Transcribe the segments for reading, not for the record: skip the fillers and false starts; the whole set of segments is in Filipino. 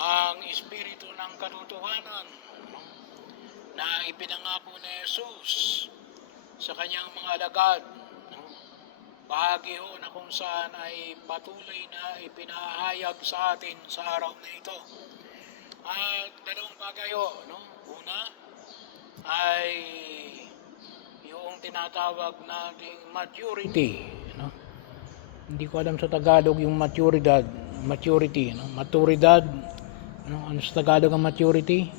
ang Espiritu ng katotohanan, no, na ipinangako ni Jesus sa kanyang mga alagad. No? Bahagi ho na kung saan ay patuloy na ipinahayag sa atin sa araw na ito. At dalawang bagay ho, no? Una ay yung tinatawag nating maturity. No? Hindi ko alam sa Tagalog yung maturity, no? Maturidad. Ano sa Tagalog ang maturity?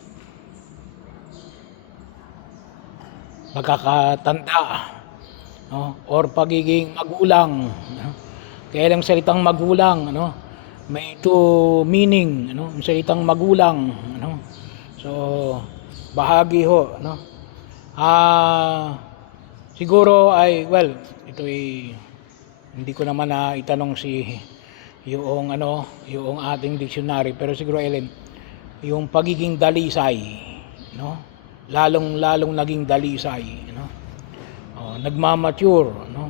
Pagkakatanda, no? Or pagiging magulang, no? Kaya lang salitang magulang, ano, may two meaning, ano, ang salitang magulang, ano. So bahagi ho, no. Siguro ay ito ay hindi ko naman na itanong yung yung ating dictionary, pero siguro Ellen, yung pagiging dalisay, no? Lalong naging dalisay, no? Nagmamature, no?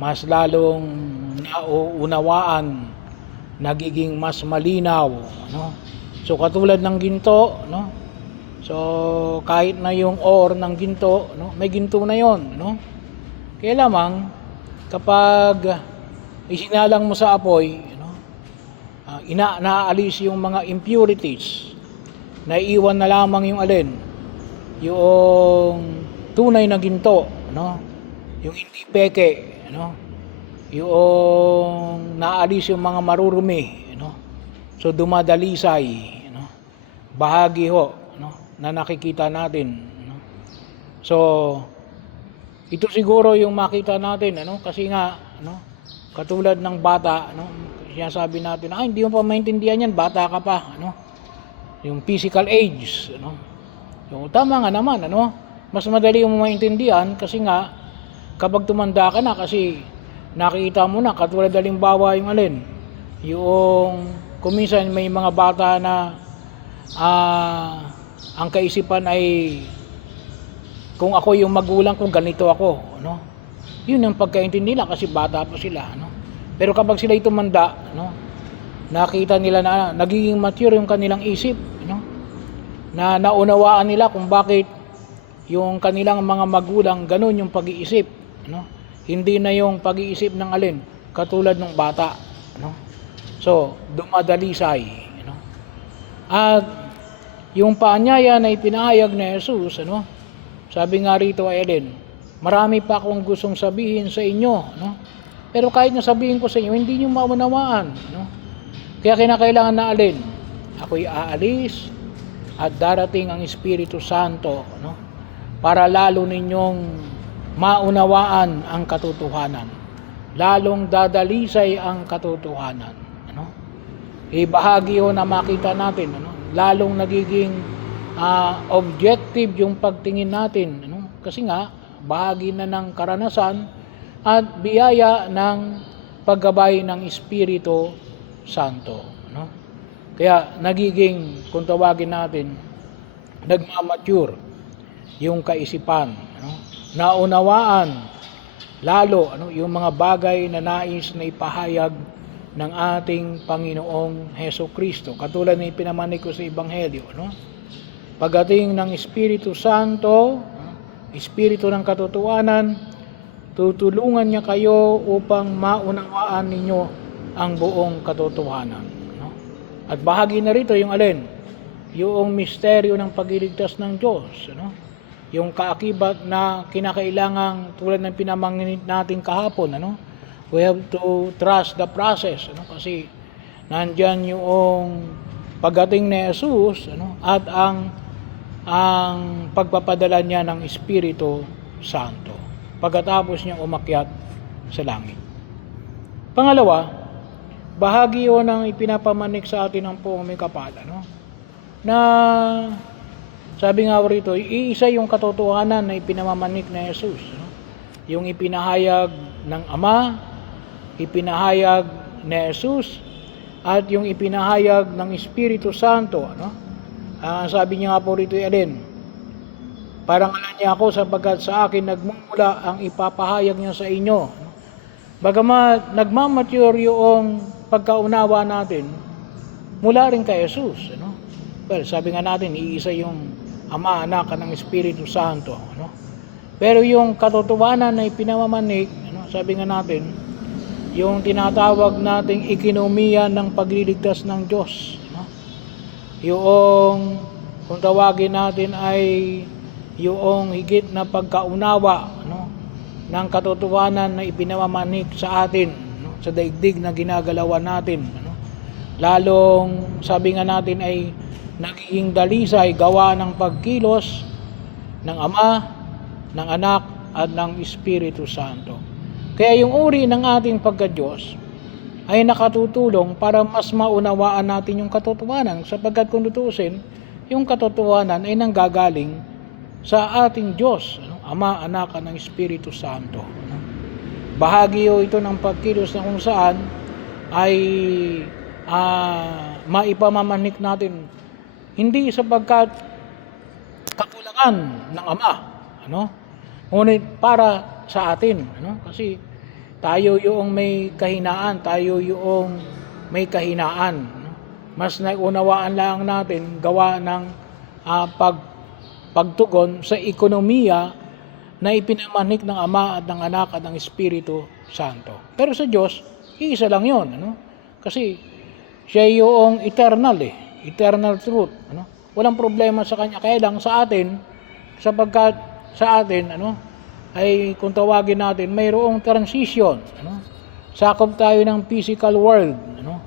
Mas lalong nauunawaan, nagiging mas malinaw, no? So katulad ng ginto, no? So kahit na yung ore ng ginto, no? May ginto na yon, no? Kaya lamang kapag isinalang mo sa apoy, no? Naalis yung mga impurities, naiiwan na lamang yung alin, yung tunay na ginto, no? Yung hindi peke, no? Yung naalis yung mga marurumi, no? So dumadalisay, no? Bahagi ho, no, na nakikita natin, no? So ito siguro yung makita natin, ano, kasi nga, no, katulad ng bata, no, sinasabi natin, hindi mo pa maintindihan yan, bata ka pa, ano, yung physical age, ano. Yung tama nga naman, ano, mas madali mo maintindihan kasi nga kapag tumanda ka na, kasi nakita mo na, katulad halimbawa yung alin, yung kuminsan may mga bata na ang kaisipan ay kung ako yung magulang ko, ganito ako, no? Yun ang pagkaintindi nila kasi bata pa sila, no? Pero kapag sila tumanda, no, nakita nila na nagiging mature yung kanilang isip, no? Na naunawaan nila kung bakit yung kanilang mga magulang ganun yung pag-iisip, no? Hindi na yung pag-iisip ng alin, katulad ng bata, no? So, dumadalisay, no? At yung paanyaya na ipinahayag ni Jesus, ano? Sabi nga rito ay Ellen, marami pa akong gustong sabihin sa inyo, no? Pero kahit na sabihin ko sa inyo, hindi niyo maunawaan, no? Kaya kinakailangan na alin, ako'y aalis at darating ang Espiritu Santo, no? Para lalo ninyong maunawaan ang katotohanan. Lalong dadalisay ang katotohanan, ano? Bahagi ho na makita natin, ano? Lalong nagiging objective yung pagtingin natin, ano? Kasi nga bahagi na ng karanasan at biyaya ng paggabay ng Espiritu Santo, no? Kaya nagiging, kung tawagin natin, nagmamature yung kaisipan, no? Naunawaan lalo, ano, yung mga bagay na nais na ipahayag ng ating Panginoong Hesukristo, katulad ng ipinamanig ko sa Ebanghelyo, no? Pagdating ng Espiritu Santo, Espiritu ng katotohanan, tutulungan niya kayo upang maunawaan ninyo ang buong katotohanan, no? At bahagi na rito yung alin, yung misteryo ng pagliligtas ng Diyos, no? Yung kaakibat na kinakailangang, tulad ng pinamangin natin kahapon, ano? We have to trust the process, ano? Kasi nandyan yung pagdating ni Jesus, ano? At ang pagpapadala niya ng Espiritu Santo pagkatapos niyang umakyat sa langit. Pangalawa, bahagi yun ng ipinapamanik sa atin ng Poong May Kapal, no? Na sabi nga rito, iisa yung katotohanan na ipinamamanik na Jesus, no? Yung ipinahayag ng Ama, ipinahayag ni Jesus, at yung ipinahayag ng Espiritu Santo, no? Sabi niya nga po rito, alin, parangalan niya ako sapagkat sa akin nagmumula ang ipapahayag niya sa inyo. Bagamat nagmamature yung pagkaunawa natin, mula rin kay Jesus, ano? Well, sabi nga natin, iisa yung Ama, Anak, at ng Espiritu Santo, ano? Pero yung katotohanan na ipinamamanik, ano, sabi nga natin, yung tinatawag nating ekonomiya ng pagliligtas ng Diyos, ano? Yung kung tawagin natin ay yung higit na pagkaunawa, ano, ng katotohanan na ipinamamanik sa atin, no, sa daigdig na ginagalawan natin, ano. Lalong sabi nga natin ay nagiging dalisay gawa ng pagkilos ng Ama, ng Anak at ng Espiritu Santo. Kaya yung uri ng ating pagka-Diyos ay nakatutulong para mas maunawaan natin yung katotohanan, sapagkat kung tutusin, yung katotohanan ay nanggagaling sa ating Diyos, ano? Ama, Anak at ng Espiritu Santo. Bahagi ito ng pagkilos na kung saan ay maipamamanik natin hindi sapagkat kakulangan ng Ama, ano? Ngunit para sa atin, ano? Kasi tayo yung may kahinaan, ano? Mas naunawaan lang natin gawa ng pagtugon sa ekonomiya na ipinamanik ng Ama at ng Anak at ng Espiritu Santo. Pero sa Diyos, iisa lang yun, ano? Kasi siya yung eternal, eternal truth, ano? Walang problema sa kanya. Kaya lang sa atin, sapagkat sa atin, ano, ay kung tawagin natin, mayroong transition, ano? Sakop tayo ng physical world, ano?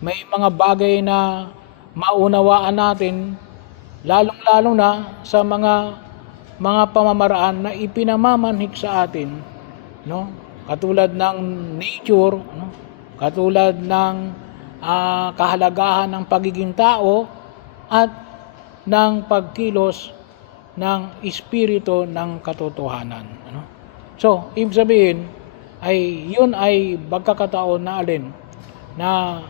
May mga bagay na maunawaan natin, lalong-lalo na sa mga pamamaraan na ipinamamanhik sa atin, no? Katulad ng nature, no? Katulad ng kahalagahan ng pagiging tao at ng pagkilos ng espiritu ng katotohanan, ano? So, ibig sabihin ay yun ay pagkakataon na alin na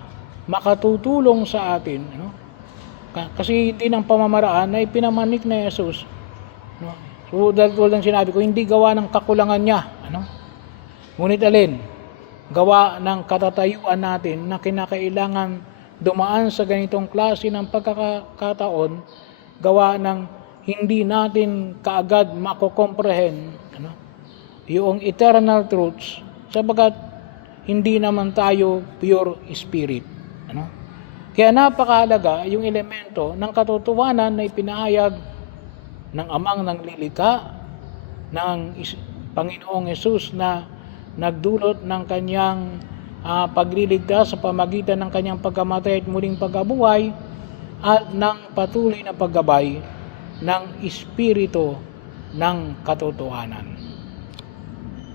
makatutulong sa atin, ano? Kasi hindi ng pamamaraan na ipinamanik na Jesus, no? So, dahil tulad ng sinabi ko, hindi gawa ng kakulangan niya, ano? Ngunit alin, gawa ng katatayuan natin na kinakailangan dumaan sa ganitong klase ng pagkakataon, gawa ng hindi natin kaagad makokomprehend, ano, yung eternal truths, sabagat hindi naman tayo pure spirit, ano. Kaya napakahalaga yung elemento ng katotohanan na ipinahayag ng Amang nanglilika, ng Panginoong Hesus na nagdulot ng kanyang pagliligtas sa pamagitan ng kanyang pagkamatay at muling pagkabuhay, at ng patuloy na paggabay ng Espiritu ng katotohanan.